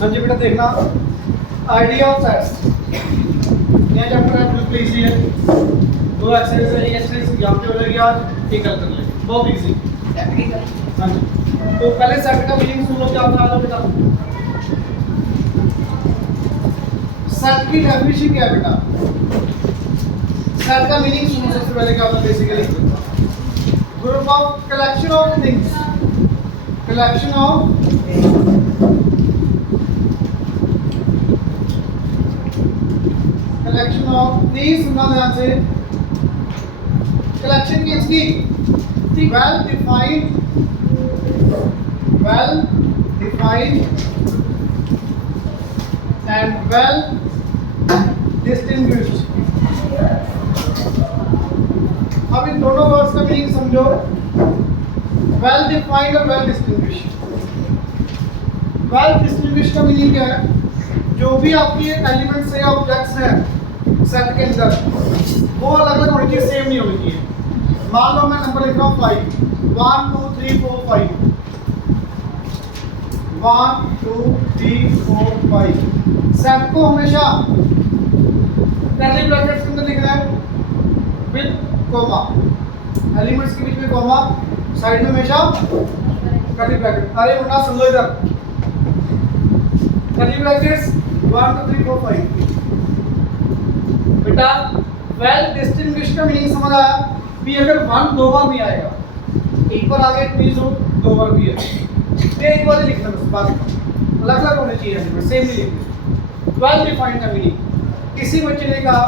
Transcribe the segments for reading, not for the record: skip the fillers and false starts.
हाँ जी बेटा देखना, आइडिया ऑफ सेट्स। यह चैप्टर है बिल्कुल इजी है। दो एक्सरसाइज है, एक एक्सरसाइज यहाँ पे हो जाएगी आज, एक कल कर लेंगे, बहुत इजी। हाँ जी, तो पहले सेट का मीनिंग सुन लो, क्या होता है बेटा। सेट की डेफिनेशन क्या है बेटा? सेट का मीनिंग सुनो सबसे पहले, क्या होता है basically? Group of collection of things, collection of collection of, please सुनना ध्यान से, कलेक्शन की इसकी well defined and well distinguished. अब इन दोनों वर्ड्स का मीनिंग समझो, वेल डिफाइंड और वेल डिस्टिंग्विश्ड। वेल डिस्टिंग्विश्ड का मीनिंग क्या है? जो भी आपकी एलिमेंट्स है, ऑब्जेक्ट्स हैं सेट के अंदर, वो अलग अलग होनी चाहिए, सेम नहीं होनी चाहिए। मान लो मैं नंबर लिख रहा हूँ 5, 1 2 3 4 5, 1 2 3 4 5। सेट को हमेशा कर्ली ब्रैकेट्स के अंदर लिखना है विद कॉमा, एलिमेंट्स के बीच में कॉमा, साइड में हमेशा कर्ली ब्रैकेट। अरे मुन्ना समझो इधर, कर्ली ब्रैकेट्स 1 2 3 4 5। बेटा वेल डिस्टिंग्विश्ड का मीनिंग समझ आया भी? अगर 1 दो बार नहीं आएगा, एक बार आ गया प्लीज हो, दो बार भी है, ये एक बार ही लिखना बस, बात अलग अलग होने चाहिए, सेम नहीं लिखना। वेल डिफाइंड का मीनिंग, किसी बच्चे ने कहा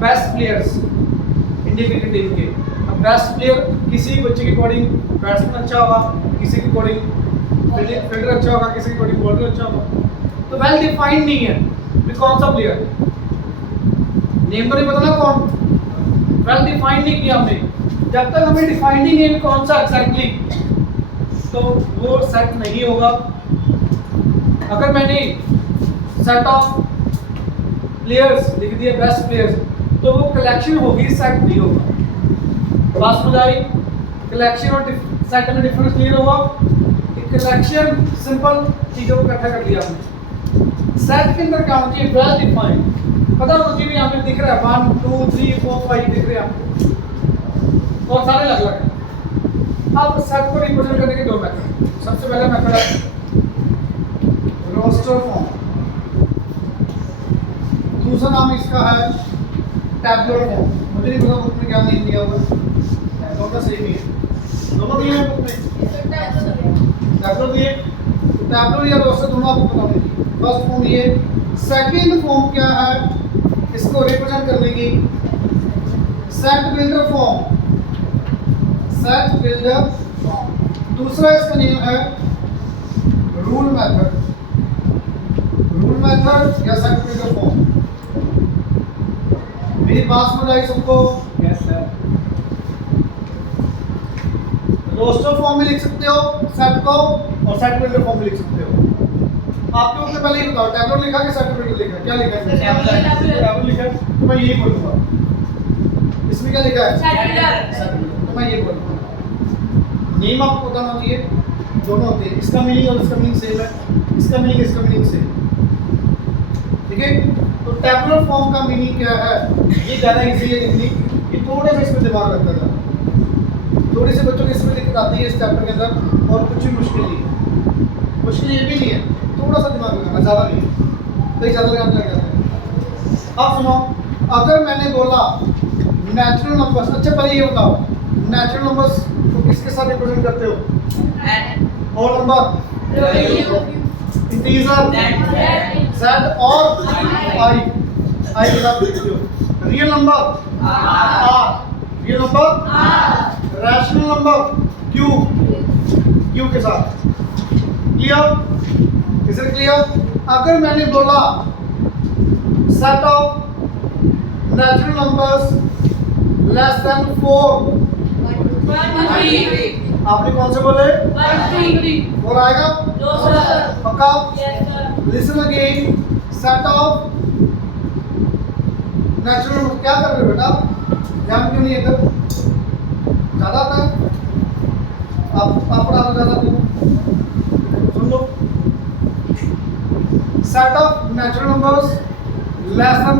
best players Indian cricket team के, अब बेस्ट प्लेयर किसी बच्चे के अकॉर्डिंग बैट्समैन अच्छा होगा, किसी के अकॉर्डिंग फील्डर अच्छा होगा, किसी के अकॉर्डिंग बॉलर अच्छा होगा। तो वेल डिफाइंड नहीं है भी कौन सा प्लेयर, नेम तो नहीं पता ना कौन, वेल डिफाइंड नहीं किया हमने। जब तक हमें डिफाइंड ही नहीं है कौन सा एग्जैक्टली, तो वो सेट नहीं होगा। अगर मैंने सेट ऑफ प्लेयर्स लिख दिया बेस्ट प्लेयर्स, तो वो कलेक्शन होगी, सेट नहीं होगा। बात समझ आई? कलेक्शन और सेट में डिफरेंस क्लियर होगा? कलेक्शन सिंपल चीजों को इकट्ठा कर दिया हमने, सेट के अंदर क्या होना चाहिए? Well defined. पता होना चाहिए, यहाँ पे दिख रहा है 1 2 3 4 5 दिख रहे हैं आपको, और सारे अलग अलग हैं। अब सेट को रिप्रेजेंट करने के दो मेथड। सबसे पहला मेथड है रोस्टर फॉर्म, दूसरा नाम इसका है टैबुलर फॉर्म। मुझे नहीं पता बुक में क्या नेम दिया हुआ है, दोनों सेम ही है, दोनों दिए हैं बुक में, टैबुलर दिए, टैबुलर या रोस्टर दोनों आपको पता होनी चाहिए। फर्स्ट फॉर्म ये, सेकंड फॉर्म क्या है इसको रिप्रेजेंट करने की? Set builder form, set builder form. दूसरा इसका नेम है रूल मेथड, रूल मेथड या सेट बिल्डर फॉर्म। मेरी बात समझ आई सबको? Yes sir. रोस्टर फॉर्म में लिख सकते हो सेट को, और सेट बिल्डर फॉर्म में लिख सकते हो। आपके उससे पहले ही बताओ, टैबुलर लिखा कि सेट बिल्डर लिखा? क्या लिखा है? टैबुलर लिखा है, तो मैं यही बोलूंगा। इसमें क्या लिखा है? Set builder. तो मैं ये बोलूंगा, नेम आपको पता होना चाहिए, दोनों होते हैं, इसका मीनिंग और इसका मीनिंग सेम है, इसका मीनिंग इसका मीनिंग सेम, ठीक है? तो टैबुलर फॉर्म का मीनिंग क्या है? ये ज़्यादा इजी है लिखनी, ये थोड़ा सा इसमें दिमाग लगता है, थोड़ी से बच्चों की इसमें दिक्कत आती है इस चैप्टर के अंदर, और कुछ भी मुश्किल नहीं है। मुश्किल ये भी नहीं है, थोड़ा सा दिमाग लगाना, ज़्यादा नहीं है, कहीं ज़्यादा लगाना लग जाता है। अब सुनो, अगर मैंने बोला नेचुरल नंबर्स, अच्छा पहले ये बताओ नेचुरल नंबर्स को किसके साथ रिप्रेजेंट करते हो? होल नंबर, इंटीजर, जेड और आई, आई के साथ लिखते हो। Real number R, real number rational number Q, Q के साथ। क्लियर? Is it clear? अगर मैंने बोला set of natural numbers less than 4, आपने कौन से बोले? 4 आएगा? पक्का? Listen again, set of natural number, क्या कर रहे हो बेटा? ध्यान क्यों नहीं है इधर? ज्यादा आता है? आप पढ़ाना ज़्यादा सुन लो। Set of natural numbers less than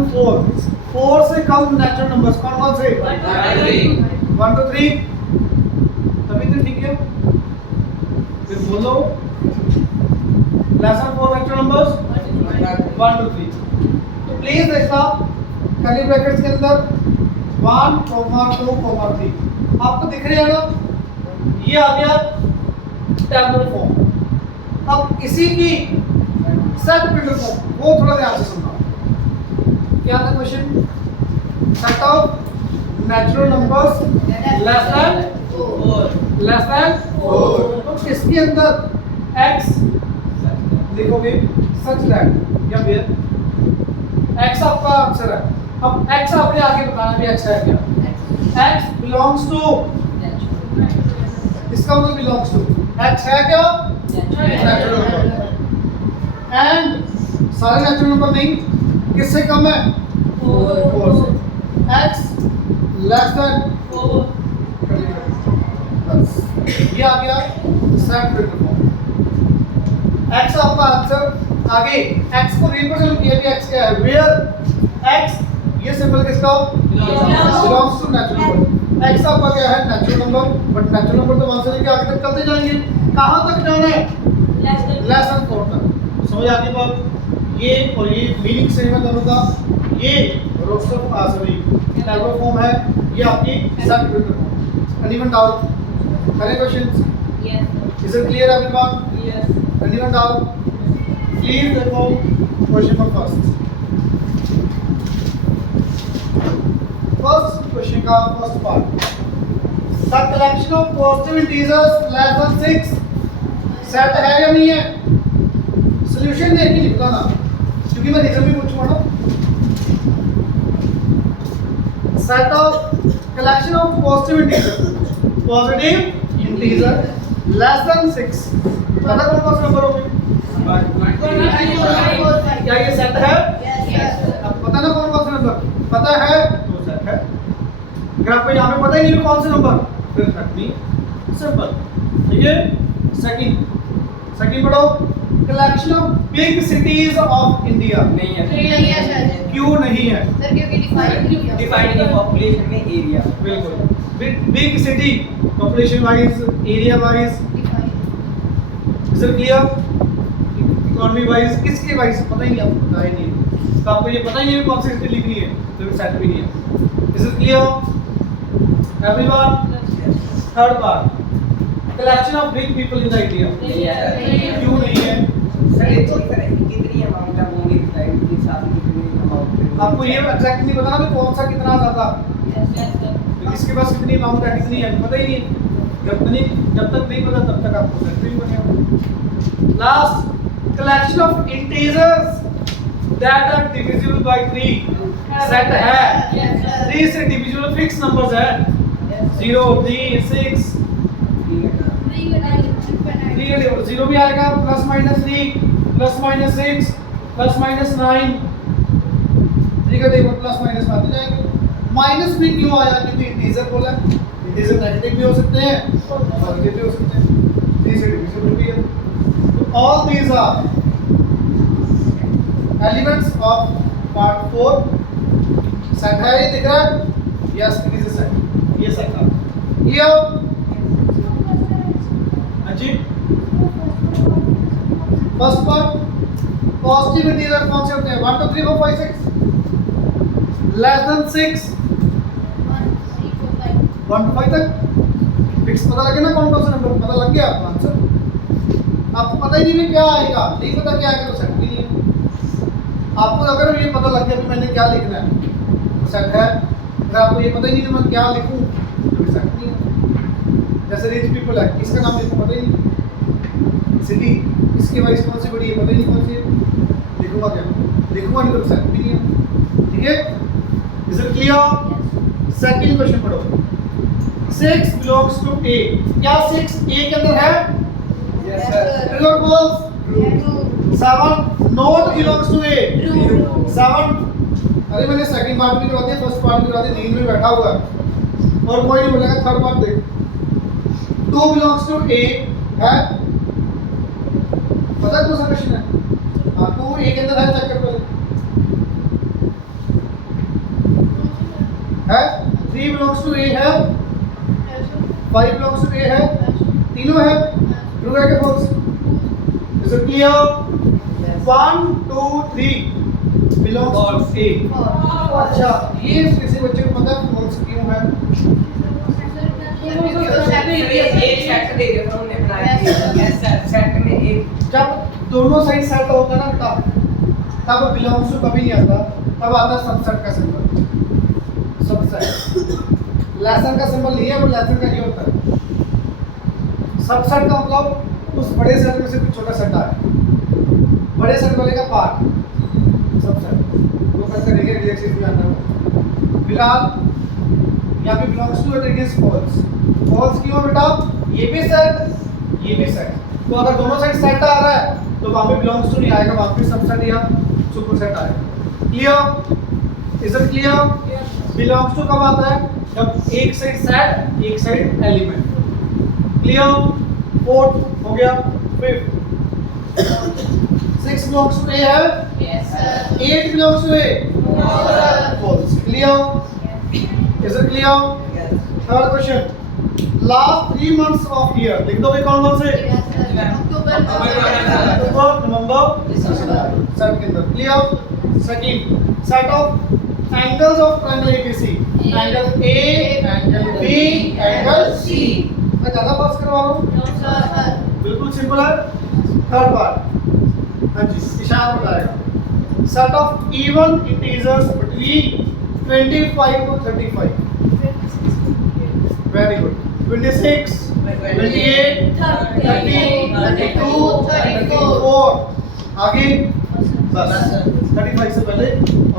4 से कम नेचुरल नंबर्स कौन से 1 to 3 तभी तो ठीक है। फिर बोलो less than 4 natural numbers 1 to 3। तो प्लीज देखना कर्ली ब्रैकेट्स के अंदर 1, 2, 3 आपको दिख रही है ना, ये आ गया टेबुलर फॉर्म। अब इसी की सेट बिल्डर फॉर्म वो थोड़ा ध्यान से सुनना। क्या था question? Set of natural numbers less than 4। तो इसके अंदर x लिखोगे सच दैट या फिर x आपका आंसर है। अब x आपने आगे बताना भी x है क्या? x बिलोंग्स टू, इसका मतलब बिलोंग्स टू x है क्या? Natural number. एंड सारे नेचुरल नंबर नहीं, किससे कम है? 4 से। x लेस देन 4 बस ये आ गया सेट बिल्डर फॉर्म। x आपका आंसर। आगे x को रिप्रेजेंट किया भी x क्या है? वेयर x ये सिंबल किसका? Belongs to natural number. x आपका क्या है? Natural number. But natural number तो वहां से लेके आगे तक चलते जाएंगे। कहां तक जाना है? लेस देन 4 तक। समझ आती बात? ये और ये मीनिंग सेम है दोनों का। ये रोस्टर सॉरी टेबुलर फॉर्म है, ये आपकी set builder form. Anyone doubt? Any questions? Yes. Is it clear everyone? Yes. Anyone doubt? Please देखो question number first. First question का first part. The collection of positive integers less than 6 set है या नहीं है? Solution देख के लिखना ना, क्योंकि मैं रीजन भी पूछूंगा ना। Set of collection of positive integers. Positive integer less than 6 पता कौन सा नंबर होगा? क्या ये सेट है? अब पता ना कौन सा नंबर पता है तो सेट है। अगर आपको यहाँ पे पता ही नहीं कौन सा नंबर फिर सेट नहीं। सिंपल। ठीक है। सेकंड पढ़ो। Collection of big cities of India नहीं है। क्यों नहीं है? सर क्योंकि डिफाइंड इन पॉपुलेशन में एरिया। बिल्कुल। Big city population wise, area wise, is it clear? Economy wise, किसके वाइज पता ही नहीं, आपको पता ही नहीं। तो आपको ये पता ही नहीं कौन सी सिटी लिखनी है तो सेट भी नहीं है। Is it clear everyone? Third part collection of big people in the India क्यों नहीं है? सर ये तो कितनी अमाउंट है वो डिफाइंड के साथ कितनी अमाउंट। आपको ये एग्जैक्ट नहीं पता ना कौन सा कितना ज्यादा, इसके पास कितनी अमाउंट है कितनी है पता ही नहीं। जब तक नहीं पता तब तक आपको सेट नहीं बनेगा। Last collection of integers that are divisible by 3 set है। 3 से डिविजिबल फिक्स नंबर्स है 0, 3, 6 3 0 भी आएगा plus minus 3 plus minus 6 plus minus 9 ठीक है। देखो प्लस माइनस आते जाएंगे। माइनस भी क्यों आया? क्योंकि इंटीजर बोला। इंटीजर नेगेटिव भी हो सकते हैं पॉजिटिव भी हो सकते हैं। 3 से डिविजिबल भी है। तो all these are elements of part 4 set है। ये दिख रहा है? Yes it is a set. ये सेट है ये। हाँ जी फर्स्ट पार्ट पॉजिटिव इंटीजर कौन से होते हैं? 1 2 3 4 5 6 लेस देन 6 1 to 5 तक फिक्स पता लगे ना कौन सा नंबर पता लग गया आपका आंसर। आपको पता ही नहीं क्या आएगा, नहीं पता क्या आएगा तो सेट भी नहीं है। आपको अगर ये पता लग गया कि मैंने क्या लिखना है तो सेट है। अगर आपको ये पता ही नहीं कि मैं क्या लिखूं तो सेट नहीं है। जैसे रिच पीपल है, इसका नाम लिखूं पता ही नहीं। सिटी इसके वाइज कौन सी बड़ी है पता ही नहीं कौन सी है, लिखूंगा क्या? लिखूंगा नहीं तो सेट भी नहीं है। ठीक है। Is it clear? Second question पढ़ो। 6 belongs to A। क्या 6 A के अंदर है? Yes sir. True or false? 7 not belongs to A। 7 अरे मैंने सेकंड पार्ट भी करवा दिया, फर्स्ट पार्ट भी करवा दिया, नींद में बैठा हुआ है और कोई नहीं बोलेगा थर्ड पार्ट देख। 2 belongs to A है, पता है कौन सा क्वेश्चन है? हाँ 2 A के अंदर है, चेक कर पहले है। 3 belongs to A है, 5 belongs to A है, तीनों है, ट्रू है कि false? Is it clear? 1 2 3 belongs to A। अच्छा ये किसी बच्चे को पता है फॉल्स क्यों है? एक सेट दे दिया था हमने बनाया यस सर सेट में एक जब दोनों साइड सेट होता है ना बेटा, तब बिलोंग्स टू कभी नहीं आता, तब आता है सबसेट का सिंबल। सबसेट लेसन का सिंबल नहीं है, वो लेसन का ये होता है। सबसेट का मतलब उस बड़े सेट में से कुछ छोटा सेट आया, बड़े सेट वाले का पार्ट सबसेट। वो कैसे करेंगे रिलेक्सेस में आता है। फिलहाल यहाँ पे belongs to it is false. False क्यों बेटा? ये भी सेट, ये भी सेट। तो अगर दोनों साइड सेट आ रहा है तो वहां पे बिलोंग्स टू नहीं आएगा, वहां पे सबसेट या सुपरसेट आएगा। Clear? Is it clear? Belongs to कब आता है? जब एक साइड सेट, एक साइड एलिमेंट। क्लियर? फोर्थ हो गया। फिफ्थ 6 belongs to A है? Yes, sir. 8 belongs to A? No, sir. False. Clear? Is it clear? Yes Third question. Last 3 months of year. लिख दो भाई कौन कौन से? Yes, sir. October, November. अक्टूबर, नवंबर, दिसंबर। Set के अंदर। Clear? Second, set of angles of triangle ABC. Angle A, angle B, angle C. मैं ज़्यादा पास करवा रहा हूँ? No, sir. बिल्कुल सिंपल है। थर्ड पार्ट, हाँ जी, इशारा बताएगा। Set of even integers between 25 to 35. Very good. 26, 28, 30, 32, 34. आगे बस 35 से पहले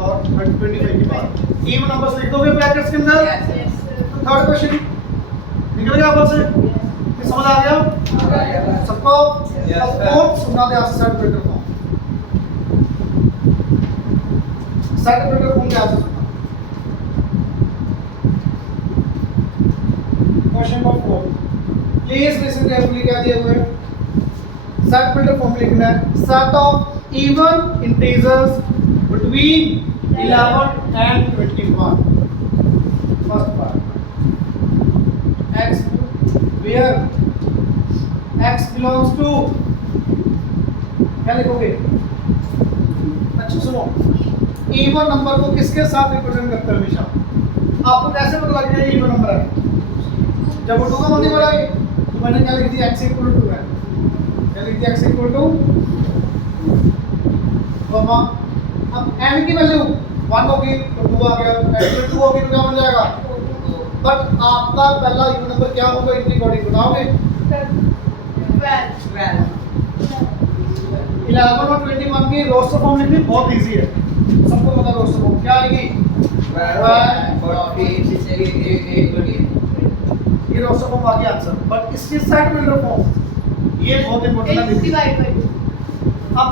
और 25 के बाद। Even numbers लिख दोगे ब्रैकेट्स के अंदर। Yes, sir. थर्ड क्वेश्चन निकल गया आपस से? ये समझ आ गया सबको? Yes, अब sir. फोर्थ सुना दे आपसे set breaker form. Set breaker form क्या है? Question number 4, please listen carefully. क्या दिया हुआ है? सेट ब्रेकर फॉर्म लिखना है। Set of even integers between 11 and 21. First part, x where x belongs to, क्या लिखोगे? अच्छा सुनो, इवन नंबर को किसके साथ रिप्रेजेंट करते हैं हमेशा? आपको कैसे पता लग गया इवन नंबर है? जब वो 2 का मल्टीपल आए तो मैंने क्या लिख दिया? x इक्वल टू 2 है। क्या लिख दिया? x इक्वल टू कॉमा, अब n की वैल्यू 1 होगी तो 2 आ गया, n की 2 होगी तो क्या बन जाएगा? बट आपका पहला इवन नंबर क्या होगा इनकी अकॉर्डिंग बताओगे? 12. 11 और 21 की रोस्टर फॉर्म लिखनी बहुत इजी है, सबको पता है रोस्टर फॉर्म क्या आएगी? ये रोस्टर फॉर्म आ गया आंसर। बट इसकी सेट बिल्डर फॉर्म ये बहुत इंपॉर्टेंट है। It's divided by 2. अब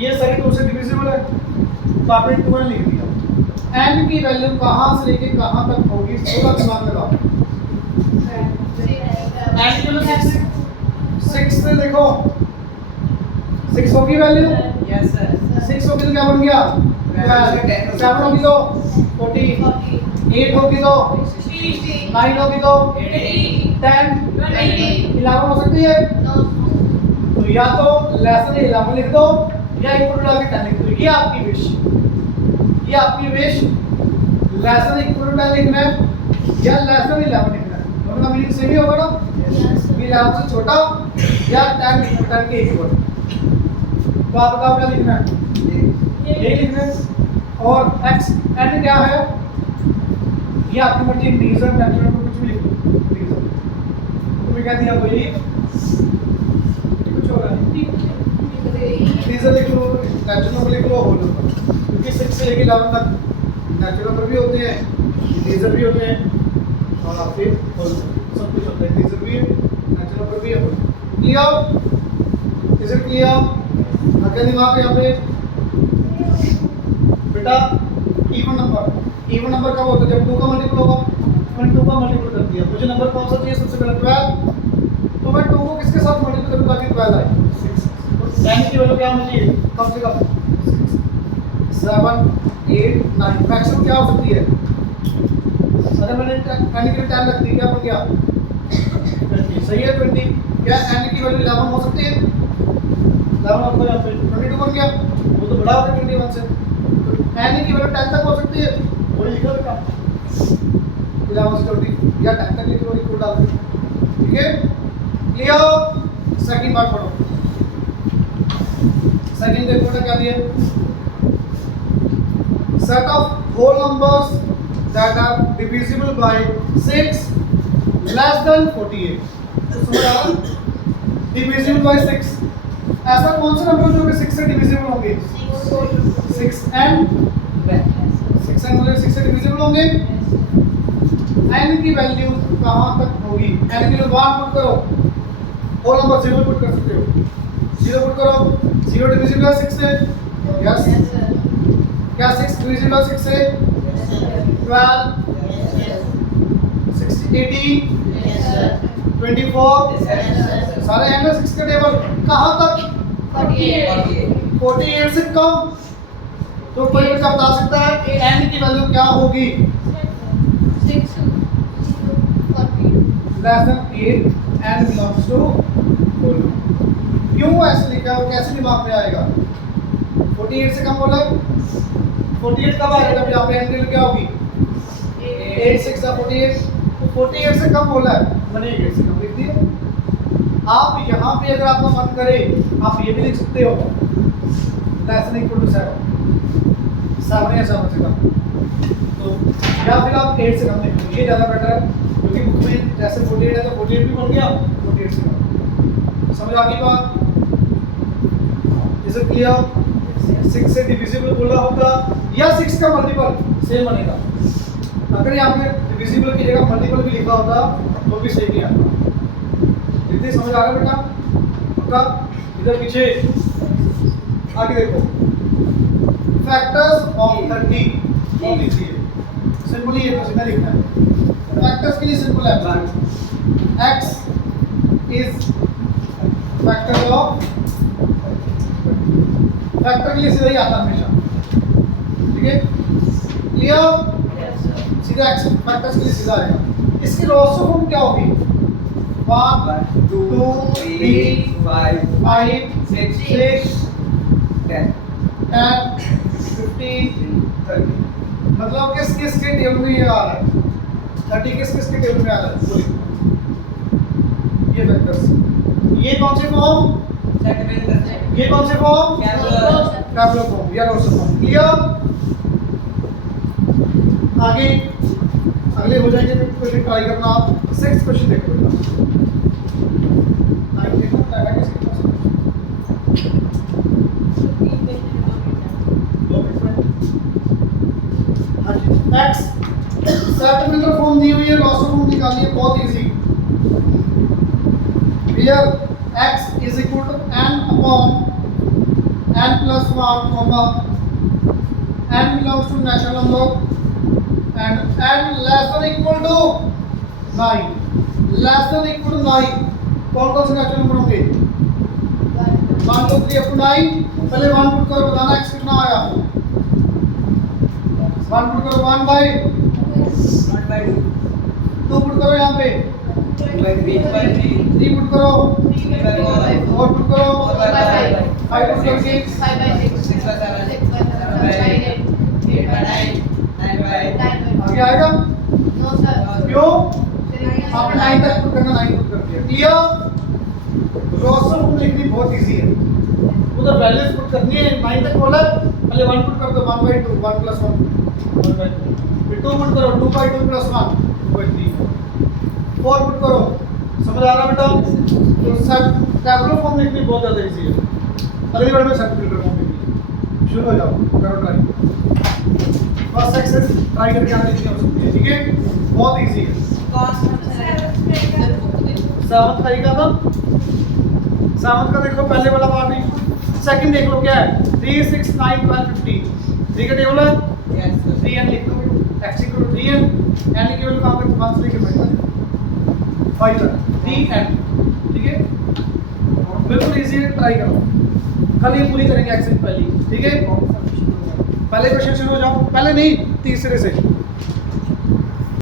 ये सारी 2 से डिविजिबल है तो आपने 2 ने लिख दिया। n की वैल्यू कहां से लेके कहां तक होगी थोड़ा दिमाग लगाओ। n की वैल्यू 6 से देखो 6 होगी वैल्यू, यस सर 6 होगी तो क्या बन गया? 7 होगी तो 40, 8 होगी तो 9 होगी तो 10, 11 हो सकती है। तो या तो लेसन 11 लिख दो या इक्वल टू आके 10 लिख दो। ये आपकी विश, ये आपकी विश। लेसन इक्वल टू 10 लिखना है या लेसन 11 लिखना है, दोनों का मीनिंग सेम ही होगा ना? कि 11 से छोटा या 10 के इक्वल। तो आप बताओ क्या लिखना है? ये लिखना है। और x n क्या है? ये आपकी मर्जी, इंटीजर नेचुरल कुछ भी लिख दो। इंटीजर तुम्हें क्या दिया? कोई कुछ होगा इंटीजर लिख लो, नेचुरल लिख लो, होल नंबर। क्योंकि 6 से लेके 11 तक नेचुरल नंबर भी होते हैं, इंटीजर भी होते हैं और फिर होल सब कुछ होता है। इंटीजर भी है, नेचुरल नंबर भी है, whole. Clear? Is it clear? अगर दिमाग यहाँ पे बेटा इवन नंबर कब होता है? जब 2 का मल्टीपल होगा। मैंने 2 का मल्टीपल कर दिया, मुझे नंबर कौन सा चाहिए? सबसे पहले 12, क्या होना चाहिए कम से कम 7 8 9 मैक्सिमम क्या हो सकती है अगर मैंने n के लिए 10 रख दी क्या बन गया 20 सही है 20 क्या n की वैल्यू 11 हो सकती है 11 आपको यहाँ पे 22 बन गया वो तो बड़ा होगा 21 से तो n की वैल्यू 10 तक हो सकती है वो लिखा बेटा 11 से 20 या 10 तक लिख लो इक्वल डाल दो ठीक है क्लियर सेकंड पार्ट पढ़ो सेकंड देखो बेटा क्या दिया set of whole numbers that are divisible by 6 less than 48 समझ आ रहा divisible by 6 ऐसा कौन सा नंबर जो कि 6 से divisible होंगे 6n मतलब 6 से divisible होंगे n की वैल्यू कहां तक होगी n की वैल्यू 1 पुट करो होल नंबर 0 पुट कर सकते हो 0 पुट करो 0 divisible है 6 से यस क्या 6 divisible है 6 से 12 16 18 24 सारे हैं ना 6 के टेबल कहां तक 48 से कम तो कोई बच्चा बता सकता है कि n की वैल्यू क्या होगी less than 8 n belongs to whole क्यों ऐसे लिखा है कैसे दिमाग में आएगा 48 से कम बोला 48 कब आएगा जब यहाँ पे n की वैल्यू क्या होगी 8 6 48 तो 48 से कम बोला है मैंने 8 से कम लिख दिया आप यहाँ पे अगर आपका मन करे आप ये भी लिख सकते हो less than equal to 7 या 7 से कम तो या फिर आप 8 से कम लिखो ये ज़्यादा बेटर है क्योंकि बुक में जैसे 48 है तो 48 भी बन गया 48 से कम समझ आ गई बात इसे क्लियर 6 से डिविजिबल बोला होगा या 6 का मल्टीपल सेम बनेगा अगर यहाँ पे डिविजिबल की जगह मल्टीपल भी लिखा होता तो भी सेम ही आता इतनी समझ आ रहा बेटा पक्का इधर पीछे आगे देखो फैक्टर्स ऑफ 30 बहुत इजी है सिंपली ये तो सीधा लिखना है फैक्टर्स के लिए सिंपल है x is factor of factor के लिए सीधा ही आता हमेशा ठीक है क्लियर सीधा x फैक्टर्स के लिए सीधा आएगा इसकी रोस्टर फॉर्म क्या होगी 1 2 3 5 6 10 15 30 मतलब किस किस के टेबल में ये आ रहा है 30 किस किस के टेबल में आ रहा है ये फैक्टर्स ये कौन से फॉर्म ये कौन से फॉर्म टैबुलर फॉर्म या रोस्टर फॉर्म क्लियर आगे अगले हो जाएंगे तो क्वेश्चन ट्राई करना आप 6 क्वेश्चन देखो बेटा 9 देखो टाइम किसके पास x सेटमेंटल फॉर्म दी हुई है रोस्टर फॉर्म निकालिए बहुत easy here x is equal to n upon n plus 1 comma n belongs to natural number and n less than equal to 9 less than equal to 9 कौन कौन से natural number होंगे 1 2 3 up to 9 पहले 1 put करो बताना x कितना आया 1 put करो 1 by 2 पुट करो यहाँ पे 3 पुट करो 4 पुट करो 5 पुट करो 6 आगे आएगा क्यों आपने 9 तक पुट करना 9 पुट कर दिया क्लियर रोस्टर फॉर्म लिखनी बहुत इजी है उधर वैल्यूज पुट करनी है 9 तक बोला पहले 1 पुट कर दो 1 by 2 1 plus 1 1 by 2 फिर 2 पुट करो 2 by 2 plus 1 2 by 3 4 पुट करो समझ आ रहा बेटा तो सब टैबुलर फॉर्म लिखनी बहुत ज़्यादा इजी है अगली बार में सर्कुलर फॉर्म लिखनी शुरू हो जाओ करो ट्राई फर्स्ट एक्सरसाइज ट्राई करके आगे लिखनी हो सकती है ठीक है बहुत इजी है सावंत तरीका था सावंत का देखो पहले वाला बार नहीं सेकंड देख लो क्या है 3 6 9 12 15 3 का टेबल है 3n लिख दो x equal to 3n n की वैल्यू कहां तक 5 से लेके 5 तक 3n ठीक है बिल्कुल से ट्राई करो, कल ये पूरी करेंगे एक्सरसाइज पहली, ठीक है? पहले क्वेश्चन शुरू हो जाओ, पहले नहीं तीसरे से।